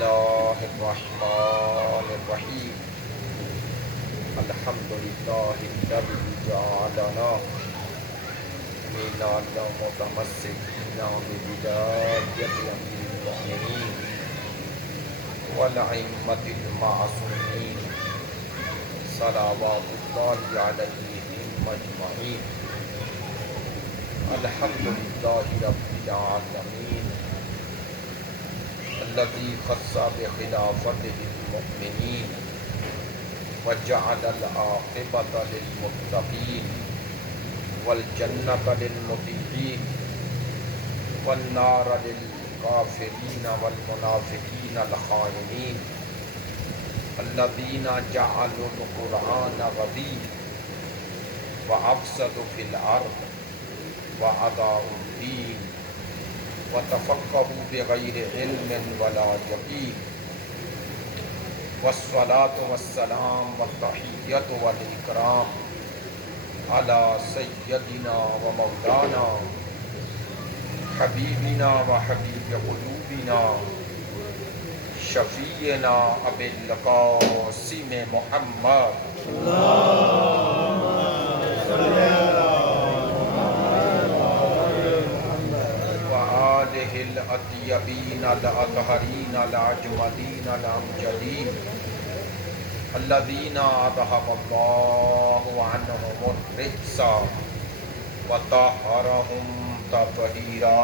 اللہ الرحمن الرحیم الحمد للہ الذی جعلنا من المتمسکین بہدایۃ امیر المؤمنین والائمۃ المعصومین صلوات اللہ علیہم اجمعین الحمد للہ رب العالمین الذی خص بخلافته المؤمنین وجعل العاقبۃ للمتقین والجنۃ للمطیعین والنار للکافرین والمنافقین الخائنین الذین جعلوا القرآن غدیر وافسدوا فی الارض وأضاعوا الدین وتفقهوا بغیر علم ولا یقین والصلاة والسلام والتحیۃ والإکرام علی سیدنا ومولانا حبیبنا وحبیب قلوبنا شفیعنا ابی القاسم محمد وآلہ الأطیبین الأطہرین الأجملین الأمجدین الذین اذھب اللہ عنہم الرجس وطہرہم تطہیرا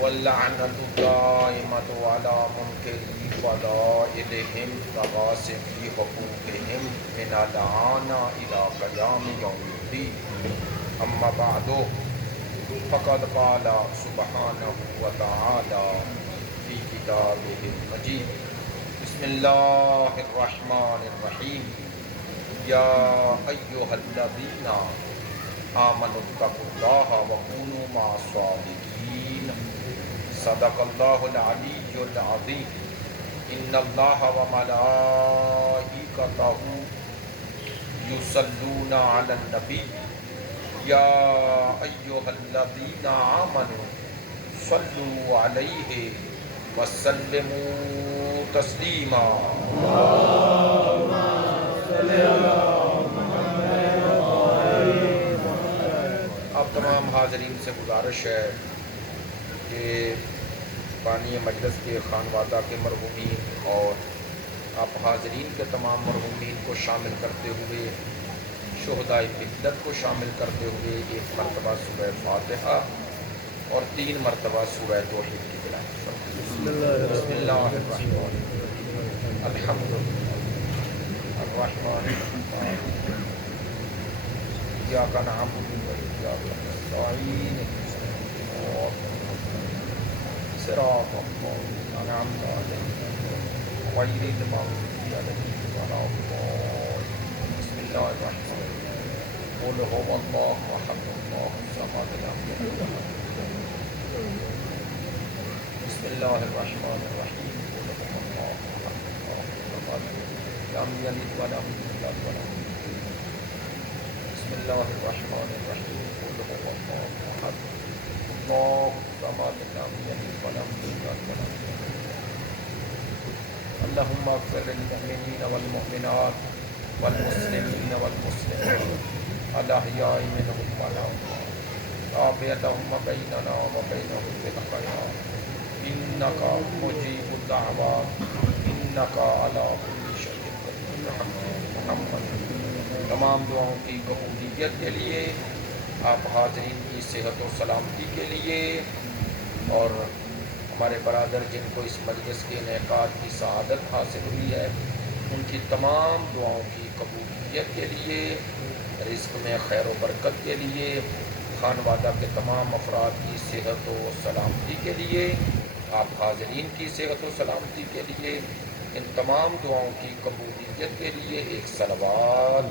واللعنۃ الدائمۃ علی منکری فضائلہم وغاصبی حقوقہم من الآن الی قیام یوم الدین اما بعد فقد قال سبحانہ وتعالی فی کتابہ المجید بسم اللہ الرحمن الرحیم یا ایہا الذین آمنوا اتقوا اللہ وکونوا مع الصادقین صدق اللہ العلی العظیم ان اللہ وملائکتہ یصلون علی النبی یا ایہا الذین آمنوا صلوا علیہ وسلموا تسلیما اب تمام حاضرین سے گزارش ہے کہ بانی مجلس کے خانوادہ کے مرحومین اور آپ حاضرین کے تمام مرحومین کو شامل کرتے ہوئے شہدائے ملت کو شامل کرتے ہوئے ایک مرتبہ سورہ فاتحہ اور 3 مرتبہ سورہ توحید کی تلاوت کرتے ہیں۔ بسم اللہ الرحمن الرحیم الحمد للہ الرحمن الرحیم ایاک نعبد و ایاک نستعین صراط الذین انعمت علیہم غیر المغضوب علیہم ولا الضالین بسم اللہ الرحمن الرحیم قل هو اللہ احد اللہ الصمد لم یلد ولم یولد بسم اللہ الرحمن الرحیم قل هو اللہ احد اللہ الصمد لم یلد ولم یولد ولم یولد بسم اللہ الرحمن الرحیم قل هو اللہ احد اللہ الصمد لم یلد ولم یولد ولم یولد اللہم اغفر للمؤمنین والمؤمنات والمسلمین والمسلمات الاحیاء منهم والاموات تابع لهم بیننا وبینهم بالخیرات انک مجیب الدعوات انک علی کل شیء قدیر محمد۔ تمام دعاؤں کی قبولیت کے لیے، آپ حاضرین کی صحت و سلامتی کے لیے، اور ہمارے برادر جن کو اس مجلس کے انعقاد کی سعادت حاصل ہوئی ہے ان کی تمام دعاؤں کی قبولیت کے لیے، رزق میں خیر و برکت کے لیے، خانوادہ کے تمام افراد کی صحت و سلامتی کے لیے، آپ حاضرین کی صحت و سلامتی کے لیے، ان تمام دعاؤں کی قبولیت کے لیے ایک صلوات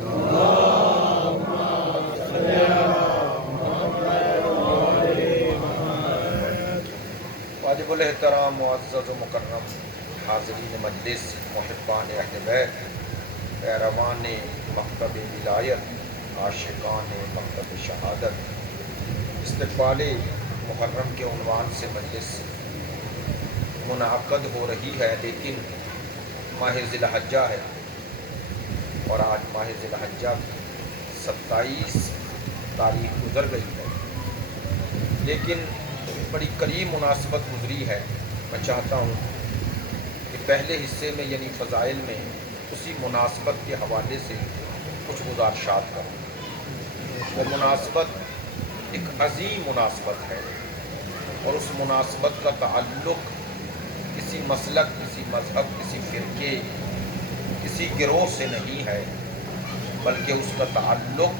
واجب الاحترام معزز و مکرم حاضرین مجلس، محبان اہل بیت، پیروان مکتب ولایت، عاشقان مکتب شہادت، استقبال محرم کے عنوان سے مجلس منعقد ہو رہی ہے، لیکن ماہ ذی الحجہ ہے اور آج ماہ ذی الحجہ کی 27 تاریخ گزر گئی ہے، لیکن بڑی قریب مناسبت گزری ہے۔ میں چاہتا ہوں کہ پہلے حصے میں یعنی فضائل میں اسی مناسبت کے حوالے سے کچھ گزارشات کروں۔ وہ مناسبت ایک عظیم مناسبت ہے اور اس مناسبت کا تعلق کسی مسلک، کسی مذہب، کسی فرقے، کسی گروہ سے نہیں ہے، بلکہ اس کا تعلق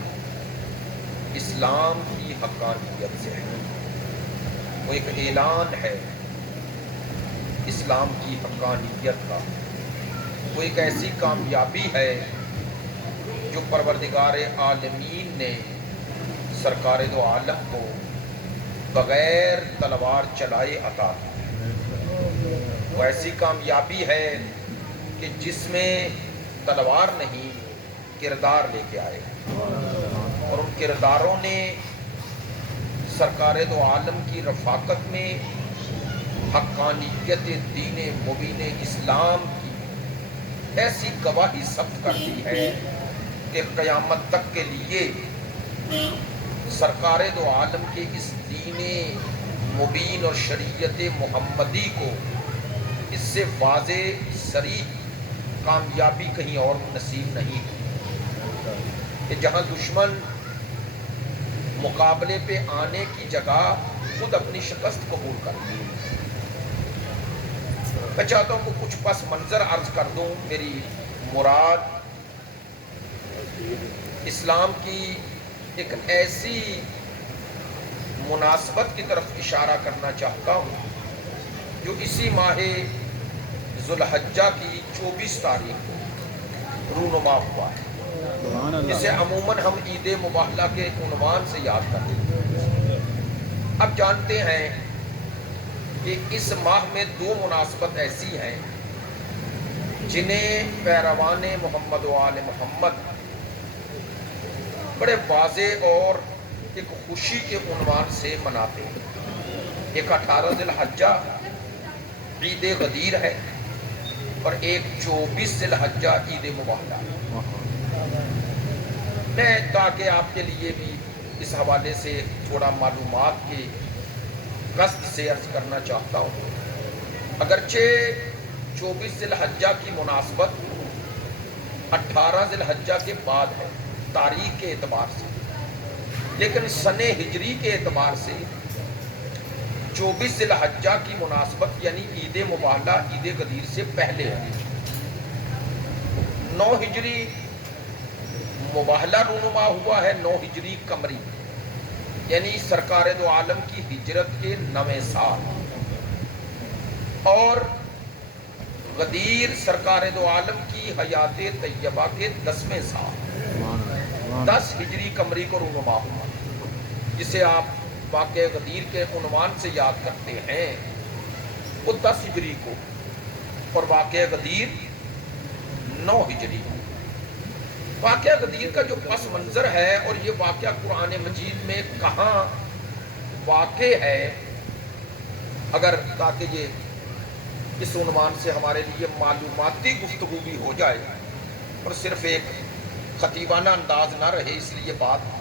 اسلام کی حقانیت سے ہے۔ وہ ایک اعلان ہے اسلام کی حقانیت کا، وہ ایک ایسی کامیابی ہے جو پروردگار عالمین نے سرکار دو عالم کو بغیر تلوار چلائے عطا کی۔ وہ ایسی کامیابی ہے کہ جس میں تلوار نہیں، کردار لے کے آئے، اور ان کرداروں نے سرکار دو عالم کی رفاقت میں حقانیت دین مبین اسلام کی ایسی گواہی ثبت کر دی ہے کہ قیامت تک کے لیے سرکار دو عالم کے اس دین مبین اور شریعت محمدی کو اس سے واضح صریح کامیابی کہیں اور نصیب نہیں، کہ جہاں دشمن مقابلے پہ آنے کی جگہ خود اپنی شکست قبول کر لی۔ میں چاہتا ہوں کہ کچھ پس منظر عرض کر دوں۔ میری مراد اسلام کی ایک ایسی مناسبت کی طرف اشارہ کرنا چاہتا ہوں جو اسی ماہ ذو الحجہ کی 24 تاریخ کو رونما ہوا ہے، جسے عموماً ہم عید مباہلہ کے عنوان سے یاد کرتے ہیں۔ اب جانتے ہیں کہ اس ماہ میں 2 مناسبت ایسی ہیں جنہیں پیروان محمد و آل محمد بڑے واضح اور ایک خوشی کے عنوان سے مناتے ہیں۔ ایک 18 ذی الحجہ عید غدیر ہے اور ایک 24 ذی الحجہ عید مباہلہ ہے۔ میں تاکہ آپ کے لیے بھی اس حوالے سے تھوڑا معلومات کی قصد سے عرض کرنا چاہتا ہوں۔ اگرچہ 24 ذی الحجہ کی مناسبت 18 ذی الحجہ کے بعد ہے تاریخ کے اعتبار سے، لیکن سن ہجری کے اعتبار سے 24 ذی الحجہ کی مناسبت یعنی عید مباہلہ عید غدیر سے پہلے ہے۔ 9 ہجری مباہلہ رونما ہوا ہے، 9 ہجری قمری یعنی سرکار دو عالم کی ہجرت کے 9ویں سال، اور غدیر سرکار دو عالم کی حیات طیبہ کے 10ویں سال، 10 ہجری قمری کو رونما ہوا، جسے آپ واقعہ غدیر کے عنوان سے یاد کرتے ہیں۔ وہ 10 ہجری کو اور واقعہ غدیر 9 ہجری کو۔ واقعہ غدیر کا جو پس منظر ہے اور یہ واقعہ قرآن مجید میں کہاں واقع ہے، اگر تاکہ یہ اس عنوان سے ہمارے لیے معلوماتی گفتگو بھی ہو جائے اور صرف ایک خطیبانہ انداز نہ رہے، اس لیے بات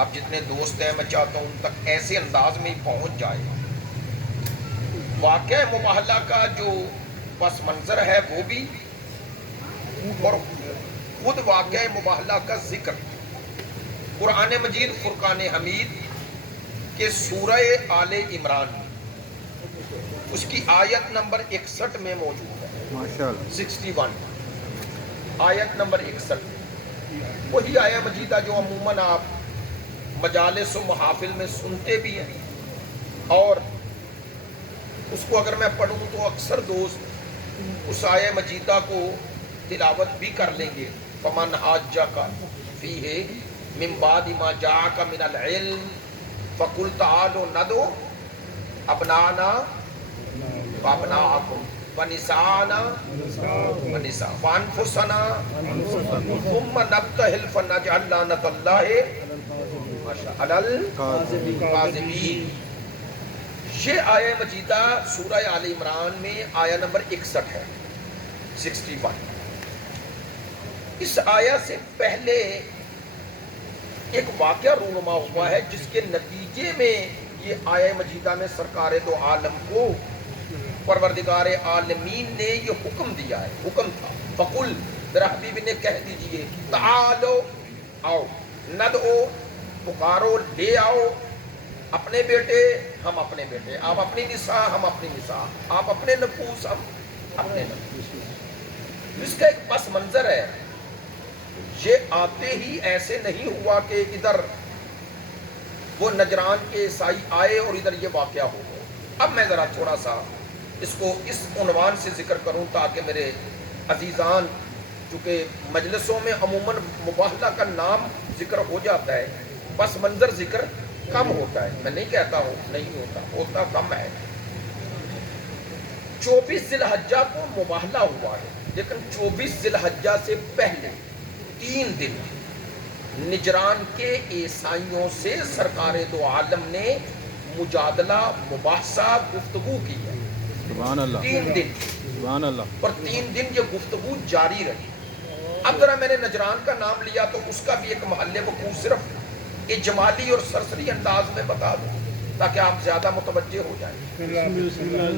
اب جتنے دوست ہیں میں چاہتا ہوں ان تک ایسے انداز میں ہی پہنچ جائے۔ واقعہ مباہلہ کا جو پس منظر ہے وہ بھی، اور خود واقعہ مباہلہ کا ذکر قرآن مجید فرقان حمید کے سورہ آل عمران میں اس کی آیت نمبر 61 میں موجود ہے۔ ماشاءاللہ 61 آیت نمبر 61 وہی آیت مجیدہ جو عموماً آپ مجالس و محافل میں سنتے بھی ہیں، اور اس کو اگر میں پڑھوں تو اکثر دوست اس آیت مجیدہ کو تلاوت بھی کر لیں گے۔ فمن حاجک فیہ من بعد ما جاءک من العلم فقل تعالوا ندعو ابناءنا وابناءکم ونساءنا ونساء وانفسنا ثم نبتهل فنجعل لعنة الله علی الکاذبین. یہ آیہ مجیدہ سورہ آل عمران میں آیہ نمبر 61 ہے، 61. اس آیہ سے پہلے ایک واقعہ رونما ہوا ہے جس کے نتیجے میں یہ آیہ مجیدہ میں سرکار دو عالم کو پروردگار عالمین نے یہ حکم دیا ہے. حکم تھا فقل، میرا حبیب نے کہہ دیجئے، تعالو، آؤ، ندعو، پکارو، لے آؤ اپنے بیٹے ہم اپنے بیٹے، آپ اپنی نساء ہم اپنی نساء، آپ اپنے نفوس ہم اپنے نفوس. اس کا ایک پس منظر ہے. یہ آتے ہی ایسے نہیں ہوا کہ ادھر وہ نجران کے عیسائی آئے اور ادھر یہ واقعہ ہو گئے. اب میں ذرا تھوڑا سا اس کو اس عنوان سے ذکر کروں تاکہ میرے عزیزان، چونکہ مجلسوں میں عموماً مباہلہ کا نام ذکر ہو جاتا ہے، پس منظر ذکر کم ہوتا ہے. میں نہیں کہتا ہوں نہیں ہوتا، ہوتا کم ہے. 24 ذی الحجہ کو مباہلہ ہوا ہے، لیکن 24 ذی الحجہ سے پہلے 3 دن نجران کے عیسائیوں سے سرکار دو عالم نے مجادلہ، مباحثہ، گفتگو کی ہے. سبحان اللہ. 3 دن سبحان اللہ. اور 3 دن یہ گفتگو جاری رہی. اب ذرا میں نے نجران کا نام لیا تو اس کا بھی ایک محل وقوع صرف اجمالی اور سرسری انداز میں بتا دوں تاکہ آپ زیادہ متوجہ ہو جائیں.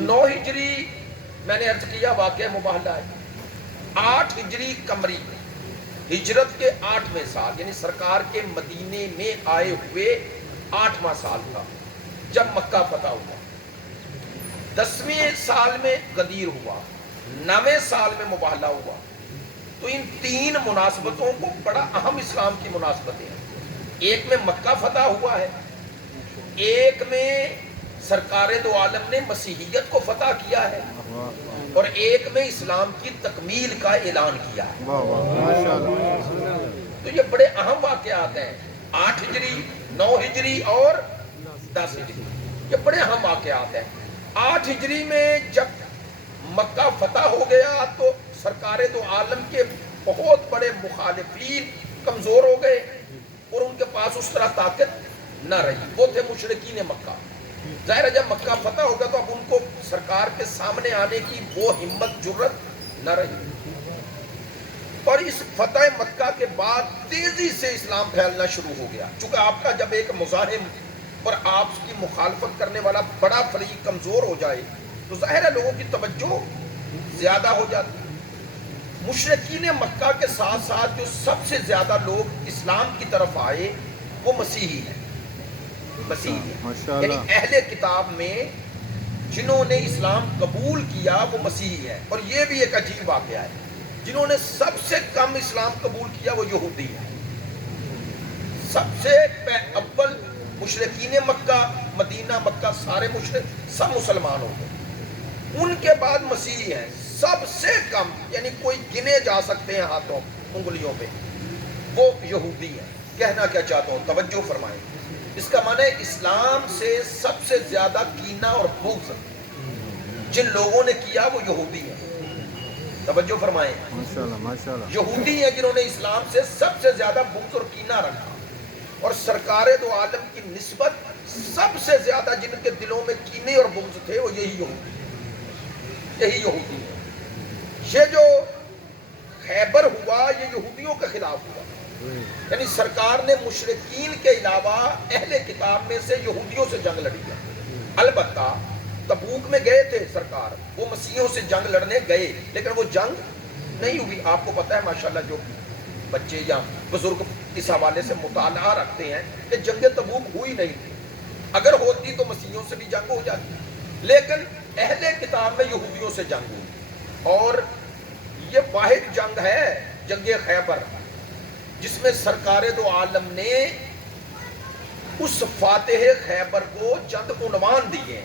9 ہجری میں نے عرض کیا واقعہ مباہلہ ہے. 8 ہجری قمری ہجرت کے 8ویں سال، یعنی سرکار کے مدینے میں آئے ہوئے 8واں سال تھا جب مکہ فتح ہوا. 10ویں سال میں غدیر ہوا، 9ویں سال میں مباہلہ ہوا. تو ان 3 مناسبتوں کو بڑا اہم اسلام کی مناسبتیں ہیں. ایک میں مکہ فتح ہوا ہے، ایک میں سرکار دو عالم نے مسیحیت کو فتح کیا ہے، اور ایک میں اسلام کی تکمیل کا اعلان کیا ہے. تو یہ بڑے اہم واقعات ہیں. 8 ہجری، 9 ہجری اور 10 ہجری، یہ بڑے اہم واقعات ہیں. 8 ہجری میں جب مکہ فتح ہو گیا تو سرکار دو عالم کے بہت بڑے مخالفین کمزور ہو گئے اور ان کے پاس اس طرح طاقت نہ رہی. وہ تھے مشرکین مکہ. ظاہر ہے جب مکہ فتح ہو گیا تو اب ان کو سرکار کے سامنے آنے کی وہ ہمت جرت نہ رہی. اور اس فتح مکہ کے بعد تیزی سے اسلام پھیلنا شروع ہو گیا. چونکہ آپ کا جب ایک مزاحم اور آپ کی مخالفت کرنے والا بڑا فریق کمزور ہو جائے تو ظاہر ہے لوگوں کی توجہ زیادہ ہو جاتی. مشرکین مکہ کے ساتھ ساتھ جو سب سے زیادہ لوگ اسلام کی طرف آئے وہ مسیحی ہیں. مسیحی ہیں، یعنی اہل کتاب میں جنہوں نے اسلام قبول کیا وہ مسیحی ہیں. اور یہ بھی ایک عجیب واقعہ ہے، جنہوں نے سب سے کم اسلام قبول کیا وہ یہودی ہیں. سب سے اول مشرکین مکہ، مدینہ مکہ سارے مشرک سب مسلمان ہو گئے. ان کے بعد مسیحی ہیں سب سے کم، یعنی کوئی گنے جا سکتے ہیں ہاتھوں انگلیوں پہ، وہ یہودی ہیں. کہنا کیا چاہتا ہوں توجہ فرمائیں. اس کا معنی ہے اسلام سے سب سے زیادہ کینہ اور بغض جن لوگوں نے کیا وہ یہودی ہیں. توجہ فرمائیں. یہودی ہیں جنہوں نے اسلام سے سب سے زیادہ بغض اور کینہ رکھا. اور سرکار دو عالم کی نسبت سب سے زیادہ جن کے دلوں میں کینے اور بغض تھے وہ یہی یہودی ہیں. یہ جو خیبر ہوا یہ یہودیوں کے خلاف ہوا. یعنی سرکار نے مشرکین کے علاوہ اہل کتاب میں سے یہودیوں سے جنگ لڑی ہے. البتہ تبوک میں گئے تھے سرکار، وہ مسیحیوں سے جنگ لڑنے گئے لیکن وہ جنگ نہیں ہوئی. آپ کو پتہ ہے ماشاءاللہ جو بچے یا بزرگ اس حوالے سے مطالعہ رکھتے ہیں کہ جنگ تبوک ہوئی نہیں تھی. اگر ہوتی تو مسیحیوں سے بھی جنگ ہو جاتی، لیکن اہل کتاب میں یہودیوں سے جنگ ہوئی. اور یہ واحد جنگ ہے جنگ خیبر جس میں سرکار دو عالم نے اس فاتح خیبر کو چند عنوان دیے.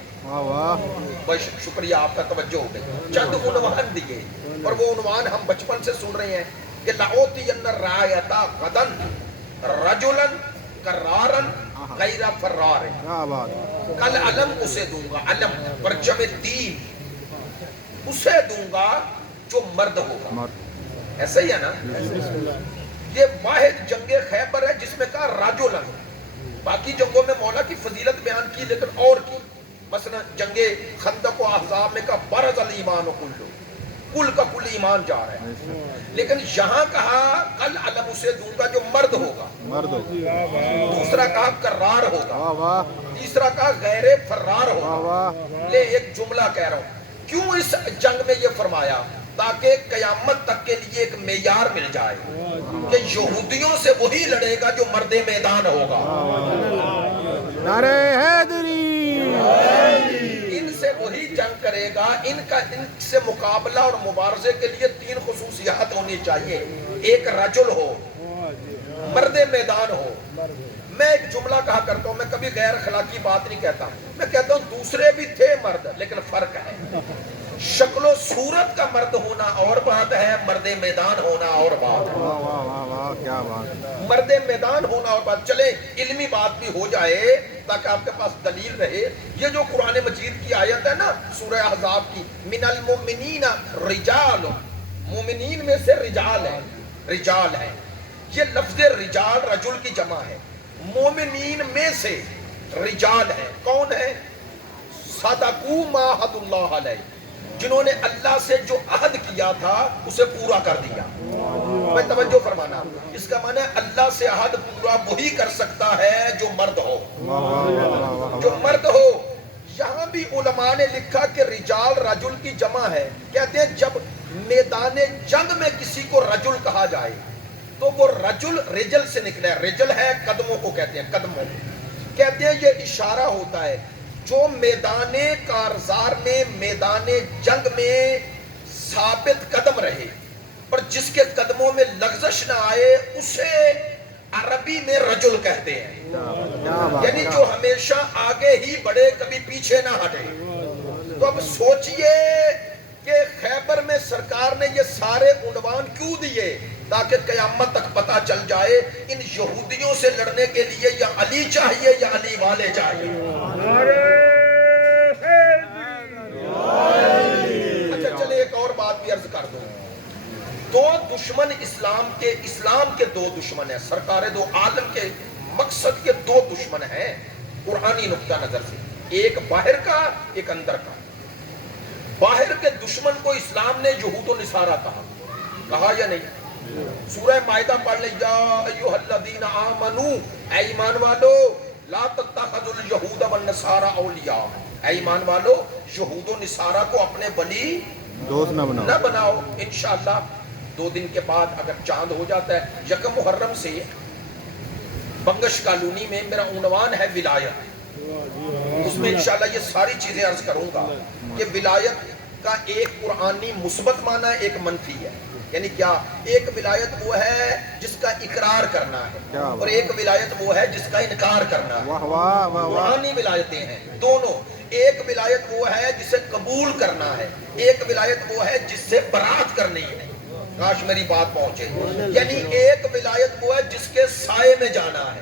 بس شکریہ آپ کا توجہ ہو گئی. چند عنوان دیے اور وہ عنوان ہم بچپن سے سن رہے ہیں کہ لَأُوتِيَنَّ الرَّایَةَ غَدًا رَجُلًا کَرَّارًا غَیْرَ فَرَّارٍ. کل علم اسے دوں گا، علم پرچم دین. اسے دوں گا جو مرد ہوگا. مرد. ایسا ہی ہے نا؟ یہ واحد جنگ خیبر ہے جس میں کہا راجولن. باقی جنگوں میں مولا کی فضیلت بیان کی لیکن اور کی. مثلا جنگ خندق و احزاب میں کہا برز الایمان و کلو، کل کا کل ایمان جا رہا ہے. لیکن یہاں کہا کل علم اسے دوں گا جو مرد ہوگا. مرد. دوسرا کہا کرار ہوگا. واہ واہ تیسرا کہا غیر فرار واہ ہوگا. واہ. لے ایک جملہ کہہ رہا ہوں، کیوں اس جنگ میں یہ فرمایا؟ تاکہ قیامت تک کے لیے ایک معیار مل جائے کہ یہودیوں سے وہی لڑے گا جو مرد میدان ہوگا. نعرہ حیدری. ان سے وہی جنگ کرے گا. ان سے مقابلہ اور مبارزے کے لیے 3 خصوصیات ہونی چاہیے. ایک رجل ہو، مرد میدان ہو. میں ایک جملہ کہا کرتا ہوں، میں کبھی غیر اخلاقی بات نہیں کہتا. میں کہتا ہوں دوسرے بھی تھے مرد، لیکن فرق ہے. شکل و صورت کا مرد ہونا اور بات ہے، مرد میدان ہونا اور بات ہے. واہ واہ واہ واہ کیا بات. مرد میدان ہونا اور بات. چلے علمی بات بھی ہو جائے تاکہ آپ کے پاس دلیل رہے. یہ جو قرآن مجید کی آیت ہے نا سورہ احزاب کی، من المؤمنین رجال، مومنین میں سے رجال ہے. رجال ہے، یہ لفظ رجال رجل کی جمع ہے. مومنین میں سے رجال ہے. کون ہے؟ صدقوا ما عہد اللہ علیہ، جنہوں نے اللہ سے جو عہد کیا تھا اسے پورا کر دیا. میں توجہ فرمانا، اس کا معنی ہے اللہ سے عہد پورا وہی کر سکتا ہے جو مرد ہو. جو مرد ہو. یہاں بھی علماء نے لکھا کہ رجال رجل کی جمع ہے. کہتے ہیں جب میدان جنگ میں کسی کو رجل کہا جائے تو وہ رجل رجل سے نکلا ہے. رجل ہے قدموں کو کہتے ہیں، قدموں. کہتے ہیں یہ اشارہ ہوتا ہے جو میدان کارزار میں، میدان جنگ میں ثابت قدم رہے پر جس کے قدموں میں لغزش نہ آئے اسے عربی میں رجل کہتے ہیں. یعنی جو ہمیشہ آگے ہی بڑھے، کبھی پیچھے نہ ہٹے. تو اب سوچئے کہ خیبر میں سرکار نے یہ سارے عنوان کیوں دیے؟ تاکہ قیامت تک پتہ چل جائے ان یہودیوں سے لڑنے کے لیے یا علی چاہیے یا علی والے چاہیے. اچھا چلے ایک اور بات بھی عرض کر دوں. 2 دشمن اسلام کے 2 دشمن ہیں. سرکار دو عالم کے مقصد کے 2 دشمن ہیں قرآنی نقطہ نظر سے. ایک باہر کا، ایک اندر کا. باہر کے دشمن کو اسلام نے یہود و نصارہ کہا یا نہیں؟ سورہ مائدہ پڑھ لیں، یا ایھا الذین آمنوا، اے ایمان والو، لا تتخذوا الیہود والنصارى اولیاء، اے ایمان والو یہود و نصارہ کو اپنے ولی دوست نہ بناؤ. انشاءاللہ 2 دن کے بعد اگر چاند ہو جاتا ہے 1 محرم سے بنگش کالونی میں میرا عنوان ہے ولایت. اس میں انشاءاللہ یہ ساری چیزیں عرض کروں گا کہ ولایت کا ایک قرآنی مثبت معنی ہے، ایک منفی ہے. یعنی کیا؟ ایک ولایت وہ ہے جس کا اقرار کرنا ہے اور ایک ولایت وہ ہے جس کا انکار کرنا ہے. قرآنی ولایتیں ہیں دونوں. ایک ولایت وہ ہے جسے قبول کرنا ہے، ایک ولایت وہ ہے جس سے برات کرنی ہے. کاش میری بات پہنچے. یعنی ایک ولایت وہ ہے جس کے سائے میں جانا ہے،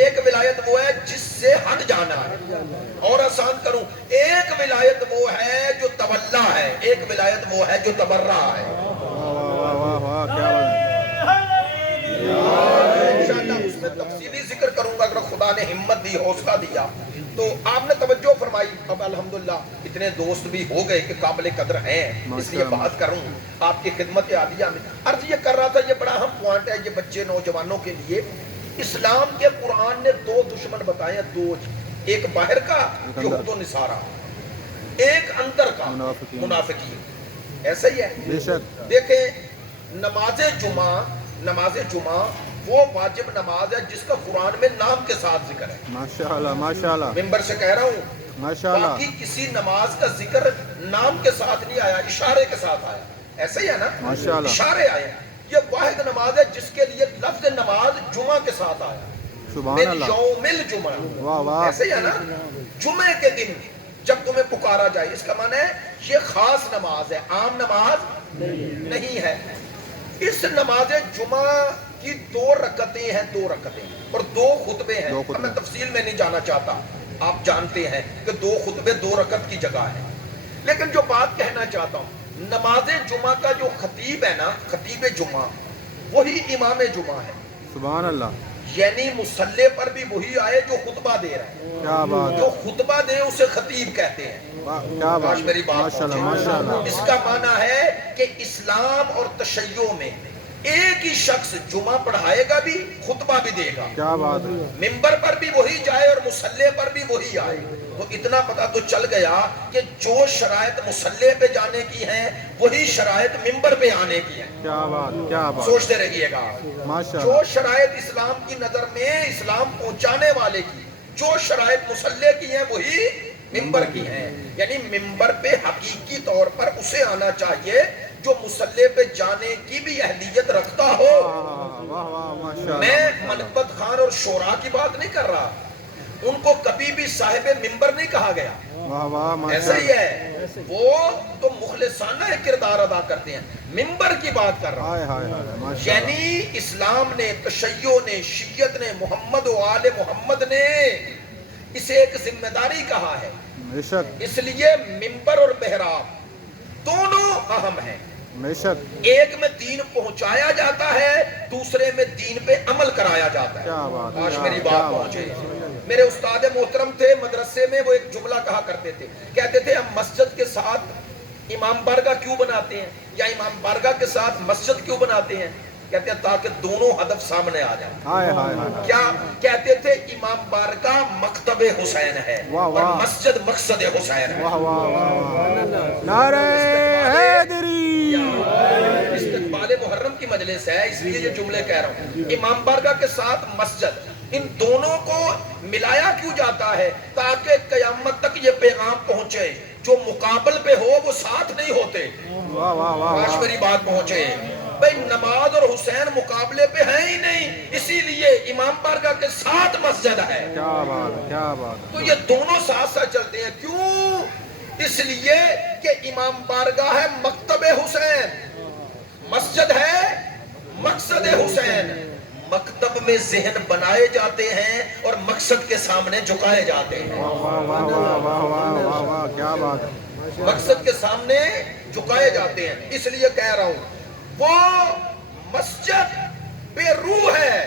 ایک ولایت وہ ہے جس سے ہٹ جانا ہے. اور آسان کروں، ایک ولایت وہ ہے جو تولا ہے، ایک ولایت وہ ہے جو تبرہ ہے. انشاءاللہ اس میں تفصیلی ذکر کروں گا اگر خدا نے ہمت دی، حوصلہ دیا. تو آپ نے توجہ فرمائی. اب الحمدللہ اتنے دوست بھی ہو گئے کہ قابل قدر ہیں، اس لیے بات کروں آپ کی خدمت عالیہ میں. عرض یہ کر رہا تھا، یہ بڑا اہم پوائنٹ ہے یہ بچے نوجوانوں کے لیے. اسلام کے قرآن نے 2 دشمن بتائے ہیں. 2، ایک باہر کا یہود و نصارہ، ایک اندر کا منافقین. ایسا ہی ہے. دیکھیں نماز جمعہ وہ واجب نماز ہے جس کا قرآن میں نام کے ساتھ ذکر ہے. ماشاءاللہ ماشاءاللہ. ممبر سے کہہ رہا ہوں ماشاءاللہ. باقی کسی نماز کا ذکر نام کے ساتھ نہیں آیا، اشارے کے ساتھ آیا. ایسا ہی ہے نا؟ ماشاءاللہ. اشارے آئے. یہ واحد نماز ہے جس کے لیے لفظ نماز جمعہ کے ساتھ آیا. سبحان اللہ. یوم الجمعہ. واہ واہ. ایسا ہی ہے نا؟ جمعے کے دن جب تمہیں پکارا جائے. اس کا معنی ہے یہ خاص نماز ہے، عام نماز نہیں ہے. اس نماز جمعہ کی 2 رکعتیں ہیں، 2 رکعتیں اور 2 خطبے ہیں. اب میں تفصیل میں نہیں جانا چاہتا، آپ جانتے ہیں کہ 2 خطبے 2 رکعت کی جگہ ہے. لیکن جو بات کہنا چاہتا ہوں، نماز جمعہ کا جو خطیب ہے نا، خطیب جمعہ وہی امام جمعہ ہے، سبحان اللہ، یعنی مصلی پر بھی وہی آئے جو خطبہ دے رہا ہے، کیا بات جو خطبہ دے اسے خطیب کہتے ہیں۔ کیا بات، کاش میری بات ماشاء اللہ پہنچے۔ ماشاء اللہ، اس کا معنی ہے کہ اسلام اور تشیع میں ایک ہی شخص جمعہ پڑھائے گا بھی، خطبہ بھی دے گا، کیا بات ہے، ممبر پر بھی وہی جائے اور مصلی پر بھی وہی آئے۔ تو اتنا پتہ تو چل گیا کہ جو شرائط مصلی پہ جانے کی ہیں وہی شرائط ممبر پہ آنے کی ہیں۔ کیا بات، کیا بات، سوچتے رہیے گا، ماشاء جو اللہ، شرائط اسلام کی نظر میں اسلام پہنچانے والے کی، جو شرائط مصلی کی ہیں وہی ممبر کی ہیں، یعنی ممبر پہ حقیقی طور پر اسے آنا چاہیے جو مصلی پہ جانے کی بھی اہلیت رکھتا ہو۔ واہ واہ، ماشاء میں اللہ، منقبت خان اور شورا کی بات نہیں کر رہا، ان کو کبھی بھی صاحب ممبر نہیں کہا گیا، واہ واہ، ماشاء ایسا ہی اللہ، ہے، وہ تو مخلصانہ ایک کردار ادا کرتے ہیں۔ ممبر کی بات کر رہا ہوں، ہائے ہائے ہائے، ماشاء اللہ، یعنی اسلام نے، تشیع نے، شیعت نے، محمد و آل محمد نے اسے ایک ذمہ داری کہا ہے، بے شک، اس لیے ممبر اور محراب دونوں اہم ہیں۔ بے شک، ایک میں دین پہنچایا جاتا ہے، دوسرے میں دین پہ عمل کرایا جاتا ہے۔ کیا بات، کاش کیا میری بات، بات پہنچے۔ میرے استاد محترم تھے مدرسے میں، وہ ایک جملہ کہا کرتے تھے، کہتے تھے ہم مسجد کے ساتھ امام بارگاہ کیوں بناتے ہیں، یا امام بارگاہ کے ساتھ مسجد کیوں بناتے ہیں؟ کہتے ہیں تاکہ دونوں ہدف سامنے آ جائیں۔ ہائے ہائے ہائے، کیا کہتے تھے؟ امام بارگاہ مکتب حسین ہے واہ اور واہ، مسجد مقصد حسین ہے۔ واہ واہ واہ واہ، نعرہ حیدری، استقبال محرم کی مجلس ہے، اس لیے یہ جملے کہہ رہا ہوں۔ امام بارگاہ کے ساتھ مسجد، ان دونوں کو ملایا کیوں جاتا ہے؟ تاکہ قیامت تک یہ پیغام پہنچے، جو مقابل پہ ہو وہ ساتھ نہیں ہوتے۔ واہ واہ واہ کاش واہ، میری بات پہنچے۔ بھئی نماز اور حسین مقابلے پہ ہیں ہی نہیں، اسی لیے امام بارگاہ کے ساتھ مسجد ہے۔ کیا بات ہے، کیا بات ہے، تو یہ دونوں ساتھ ساتھ چلتے ہیں، کیوں؟ اس لیے کہ امام بارگاہ ہے مکتب حسین، مسجد ہے مقصد حسین۔ مکتب میں ذہن بنائے جاتے ہیں اور مقصد کے سامنے جھکائے جاتے ہیں۔ واہ واہ واہ واہ واہ واہ واہ واہ، کیا بات ہے، مقصد کے سامنے جھکائے جاتے ہیں، اس لیے کہہ رہا ہوں وہ مسجد بے روح ہے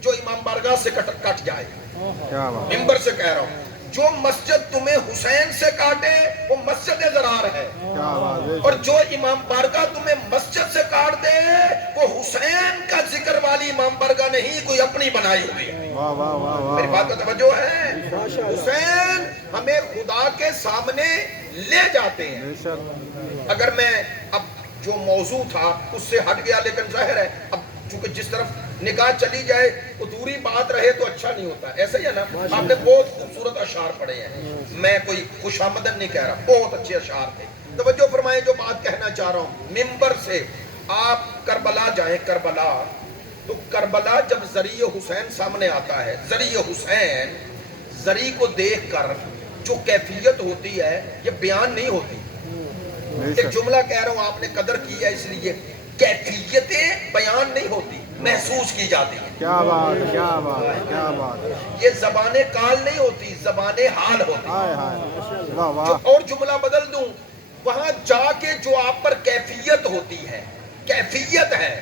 جو امام بارگاہ سے کٹ جائے۔ کیا بات، ممبر سے کہہ رہا ہوں، جو مسجد تمہیں حسین سے کاٹے وہ مسجد ضرار ہے، کیا بات ہے، اور جو امام بارگاہ تمہیں مسجد سے کاٹ دے وہ حسین کا ذکر والی امام بارگاہ نہیں، کوئی اپنی بنائی ہوئی ہے۔ واہ واہ واہ واہ، میری بات کا توجہ ہے؟ حسین ہمیں خدا کے سامنے لے جاتے ہیں۔ بے شک، اگر میں اب جو موضوع تھا اس سے ہٹ گیا، لیکن ظاہر ہے اب چونکہ جس طرف نگاہ چلی جائے ادھوری بات رہے تو اچھا نہیں ہوتا، ایسا ہی ہے نا؟ آپ نے بہت خوبصورت اشعار پڑھے ہیں، میں کوئی خوش آمدن نہیں کہہ رہا، بہت اچھے اشعار تھے۔ توجہ فرمائیں، جو بات کہنا چاہ رہا ہوں، ممبر سے آپ کربلا جائیں، کربلا، تو کربلا جب ذریع حسین سامنے آتا ہے، ذریع حسین، ذریع کو دیکھ کر جو کیفیت ہوتی ہے یہ بیان نہیں ہوتی۔ بے ایک شک، جملہ کہہ رہا ہوں، آپ نے قدر کی ہے، اس لیے کیفیتیں بیان نہیں ہوتی، محسوس کی جاتی ہیں۔ کیا بات ہے، کیا بات ہے، کیا بات ہے، یہ زبان کال نہیں ہوتی، زبان حال ہوتی۔ ہائے ہائے، واہ واہ، اور جملہ بدل دوں، وہاں جا کے جو آپ پر کیفیت ہوتی ہے، کیفیت ہے،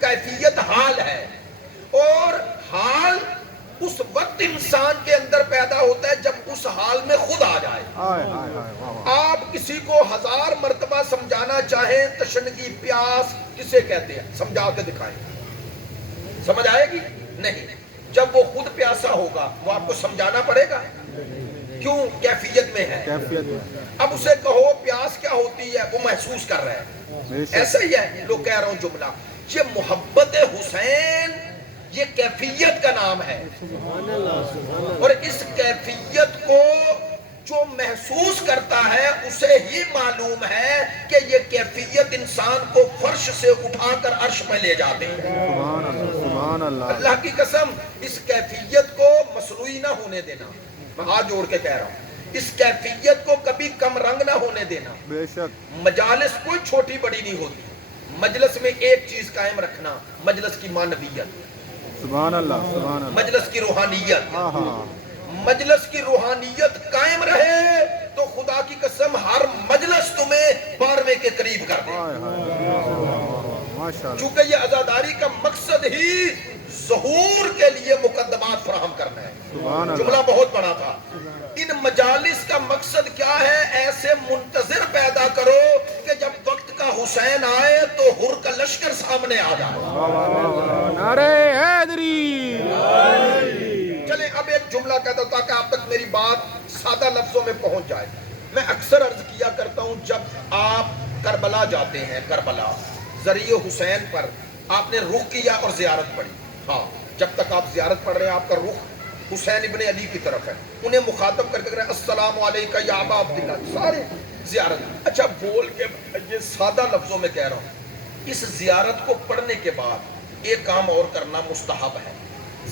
کیفیت حال ہے، اور حال اس وقت انسان کے اندر پیدا ہوتا ہے جب اس حال میں خود آ جائے۔ ہائے ہائے ہائے، واہ واہ، آپ کسی کو 1000 مرتبہ سمجھانا چاہیں تشنگی پیاس کسے کہتے ہیں، سمجھا کے دکھائیں، سمجھ آئے گی؟ نہیں۔ جب وہ خود پیاسا ہوگا وہ آپ کو سمجھانا پڑے گا، کیوں؟ کیفیت میں ہے۔ کیفیت میں، اب اسے کہو پیاس کیا ہوتی ہے، وہ محسوس کر رہا ہے۔ بے شک، ایسا ہی ہے، لوگ کہہ رہا ہوں جملہ، یہ محبت حسین یہ کیفیت کا نام ہے، اور اس کیفیت کو جو محسوس کرتا ہے اسے ہی معلوم ہے کہ یہ کیفیت انسان کو فرش سے اٹھا کر عرش میں لے جاتے ہیں۔ سبحان اللہ، سبحان اللہ، اللہ کی قسم، اس کیفیت کو مصنوعی نہ ہونے دینا، میں ہاتھ جوڑ کے کہہ رہا ہوں، اس کیفیت کو کبھی کم رنگ نہ ہونے دینا۔ بے شک، مجالس کوئی چھوٹی بڑی نہیں ہوتی، مجلس میں ایک چیز قائم رکھنا، مجلس کی معنویت، سبحان اللہ، سبحان اللہ، مجلس کی روحانیت۔ ہاں ہاں، مجلس کی روحانیت قائم رہے تو خدا خدا کی قسم ہر مجلس تمہیں 12ویں کے قریب کر دے. ماشاء اللہ. چونکہ یہ عزاداری کا مقصد ہی ظہور کے لیے مقدمات فراہم کرنا ہے. سبحان اللہ. جملہ بہت بڑا تھا. ان مجالس کا مقصد کیا ہے؟ ایسے منتظر پیدا کرو کہ جب وقت کا حسین آئے تو ہر کا لشکر سامنے آ جائے. نعرہ حیدری. چلیں اب ایک جملہ کہتا ہوں تاکہ آپ تک میری بات سادہ لفظوں میں پہنچ جائے. میں اکثر عرض کیا کرتا ہوں جب آپ کربلا جاتے ہیں، کربلا ذریعہ حسین پر آپ نے رخ کیا اور زیارت پڑھی. ہاں، جب تک آپ زیارت پڑھ رہے ہیں آپ کا رخ حسین ابن علی کی طرف ہے. انہیں مخاطب کر کے کہہ رہے ہیں السلام علیکہ یا ابا عبداللہ، سارے زیارت. اچھا بول کے یہ سادہ لفظوں میں کہہ رہا ہوں، اس زیارت کو پڑھنے کے بعد ایک کام اور کرنا مستحب ہے،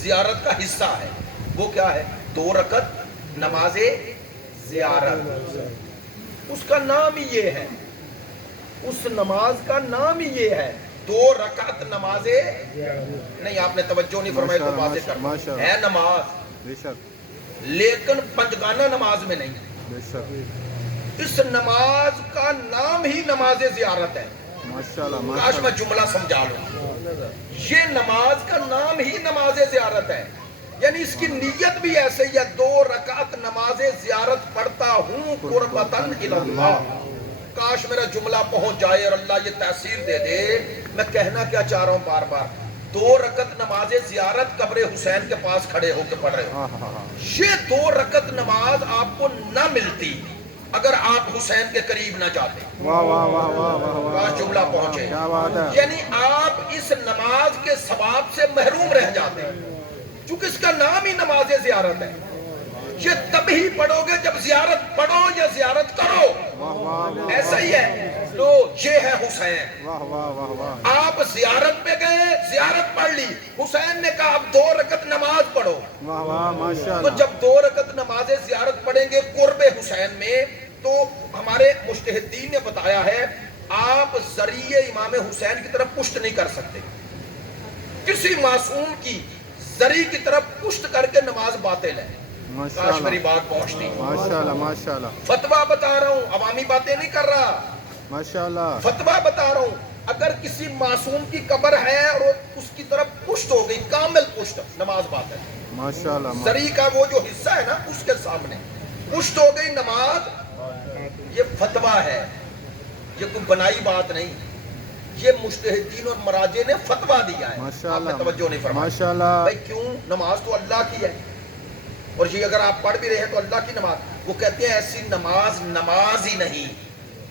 زیارت کا حصہ ہے. وہ کیا ہے؟ 2 رکعت نماز زیارت. اس کا نام ہی یہ ہے، اس نماز کا نام ہی یہ ہے 2 رکعت نماز. نہیں آپ نے توجہ نہیں فرمائی تو واضح کر ہے نماز، بے شک لیکن پنجگانہ نماز میں نہیں. بے شک. اس نماز کا نام ہی نماز زیارت ہے. ماشاء اللہ. کاش میں جملہ سمجھا لوں. یہ نماز کا نام ہی نماز زیارت ہے، یعنی اس کی نیت بھی ایسے ہی ہے 2 رکعت نماز زیارت پڑھتا ہوں قربتاً الی اللہ. کاش میرا جملہ پہنچ جائے اور اللہ یہ تاثیر دے دے. میں کہنا کیا چاہ رہا ہوں بار بار، 2 رکعت نماز زیارت قبر حسین کے پاس کھڑے ہو کے پڑھ رہے ہو. یہ 2 رکعت نماز آپ کو نہ ملتی اگر آپ حسین کے قریب نہ جاتے. واہ واہ واہ واہ واہ. کاش جملہ پہنچے. کیا بات ہے. یعنی آپ اس نماز کے ثواب سے محروم رہ جاتے ہیں چونکہ اس کا نام ہی نماز زیارت ہے. یہ تب ہی پڑھو گے جب زیارت پڑھو یا زیارت کرو. واہ واہ ایسا ہی ہے. لو یہ ہے حسین. واہ واہ واہ واہ. آپ زیارت پہ گئے، زیارت پڑھ لی، حسین نے کہا اب 2 رکعت نماز پڑھو. واہ واہ ماشاء تو اللہ. جب 2 رکعت نماز زیارت پڑھیں گے قرب حسین میں، تو ہمارے مجتہدین نے بتایا ہے آپ ذریعہ امام حسین کی طرف پشت نہیں کر سکتے. کسی معصوم کی ذری کی طرف پشت کر کے نماز باطل ہے. ماشاء کاش میری اللہ. بات پہنچتی. ماشاء اللہ. ماشاء اللہ. فتویٰ بتا رہا ہوں، عوامی باتیں نہیں کر رہا. ماشاء اللہ. فتویٰ بتا رہا ہوں. اگر کسی معصوم کی قبر ہے اور اس کی طرف پشت ہو گئی، کامل پشت، نماز باطل. ماشاء اللہ. ذری کا وہ جو حصہ ہے نا اس کے سامنے پشت ہو گئی، نماز. یہ فتویٰ ہے، یہ کوئی بنائی بات نہیں. یہ مجتہدین اور مراجع نے فتویٰ دیا ہے. ماشاء آپ نے اللہ. توجہ نہیں فرمائی. ماشاء اللہ. بھائی کیوں؟ نماز تو اللہ کی ہے، اور یہ اگر آپ پڑھ بھی رہے ہیں تو اللہ کی نماز. وہ کہتے ہیں ایسی نماز نماز ہی نہیں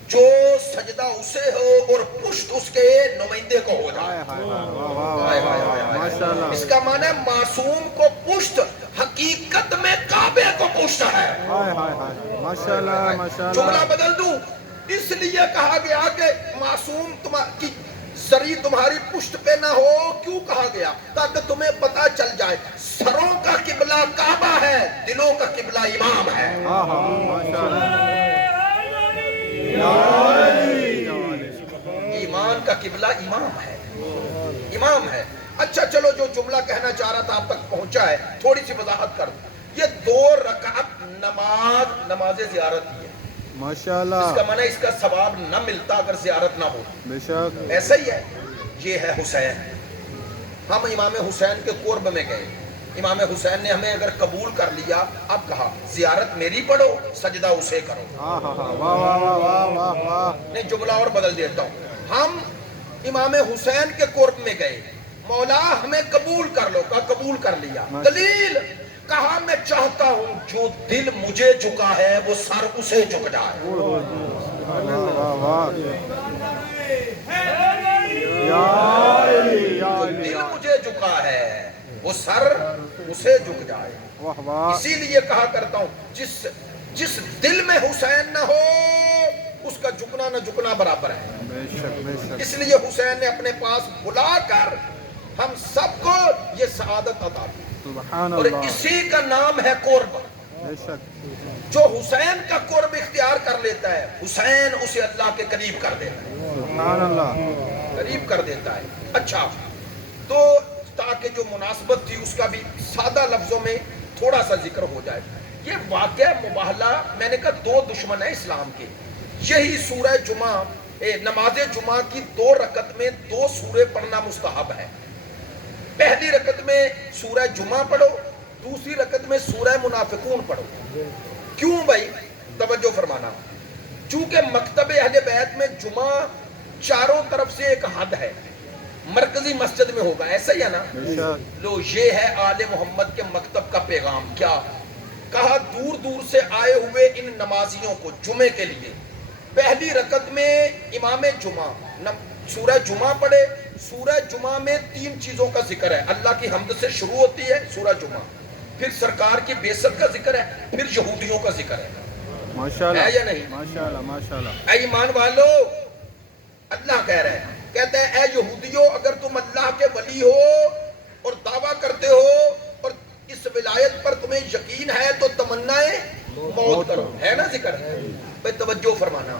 جو سجدہ اسے ہو اور پشت اس کے نمائندے کو ہو جائے. ہائے ہائے ہائے. واہ واہ واہ. ماشاء اللہ. اس کا معنی ہے معصوم کو پشت حقیقت میں کعبے کو پشت ہے. ہائے ہائے ہائے. ماشاء اللہ. ماشاء جملہ اللہ. بدل دوں، اس لیے کہا گیا کہ معصوم کی ذری تمہاری پشت پہ نہ ہو. کیوں کہا گیا؟ تاکہ تمہیں پتا چل جائے سروں کا قبلہ کعبہ ہے، دلوں کا قبلہ امام ہے. ہاں ہاں. ماشاء اللہ. ایمان کا قبلہ امام ہے، امام ہے. اچھا چلو، جو جملہ کہنا چاہ رہا تھا آپ تک پہنچا ہے. تھوڑی سی وضاحت کر دوں. یہ 2 رکعت نماز زیارت کی ہے. ماشاء اس کا اللہ. معنی اس کا ثواب نہ ملتا اگر زیارت نہ ہو. بے شک. ایسا ہی ہے. یہ ہے حسین. ہم امام حسین کے قرب میں گئے، امام حسین نے ہمیں اگر قبول کر لیا، اب کہا زیارت میری پڑھو، سجدہ اسے کرو. ہاں ہاں ہاں. واہ واہ واہ واہ واہ واہ. نہیں، جملہ اور بدل دیتا ہوں. ہم امام حسین کے قرب میں گئے، مولا ہمیں قبول کر لو. کہا قبول کر لیا. دلیل؟ کہا میں چاہتا ہوں جو دل مجھے جھکا ہے وہ سر اسے جھک جائے. واہ واہ. یا علی یا جو علی. دل مجھے جھکا ہے وہ سر اسے جھک جائے. واہ واہ. اسی لیے کہا کرتا ہوں جس دل میں حسین نہ ہو اس کا جھکنا نہ جھکنا برابر ہے. بے شک. بے شک. اس لیے حسین نے اپنے پاس بلا کر ہم سب کو یہ سعادت عطا کی، سبحان اور اللہ. اسی کا نام ہے قرب. بے شک. جو حسین کا قرب اختیار کر لیتا ہے حسین اسے اللہ کے قریب کر دیتا ہے، سبحان اللہ. قریب کر دیتا ہے. اچھا، تو تاکہ جو مناسبت تھی اس کا بھی سادہ لفظوں میں تھوڑا سا ذکر ہو جائے. یہ واقعہ مباہلہ، میں نے کہا دو دشمن ہیں اسلام کے. یہی سورہ جمعہ، نماز جمعہ کی 2 رکعت میں 2 سورے پڑھنا مستحب ہے. پہلی رکعت میں سورہ جمعہ پڑھو، دوسری رکعت میں سورہ منافقون پڑھو. کیوں بھائی؟ توجہ فرمانا. چونکہ مکتب اہل بیت میں جمعہ چاروں طرف سے ایک حد ہے، مرکزی مسجد میں ہوگا، ایسا ہی ہے نا؟ لو یہ ہے آل محمد کے مکتب کا پیغام. کیا کہا؟ دور دور سے آئے ہوئے ان نمازیوں کو جمعے کے لیے پہلی رکعت میں امام جمعہ سورہ جمعہ پڑھے. سورہ جمعہ میں 3 چیزوں کا ذکر ہے. اللہ کی حمد سے شروع ہوتی ہے سورہ جمعہ، پھر سرکار کی بعثت کا ذکر ہے، پھر یہودیوں کا ذکر ہے. ماشاءاللہ ہے یا نہیں؟ ماشاءاللہ ماشاءاللہ. اے ایمان والو، اللہ کہہ رہے ہیں، کہتے ہیں اے یہودیو، اگر تم اللہ کے ولی ہو اور دعویٰ کرتے ہو اور اس ولایت پر تمہیں یقین ہے تو تمنائیں موت کرو. ہے نا ذکر؟ بھئی توجہ فرمانا.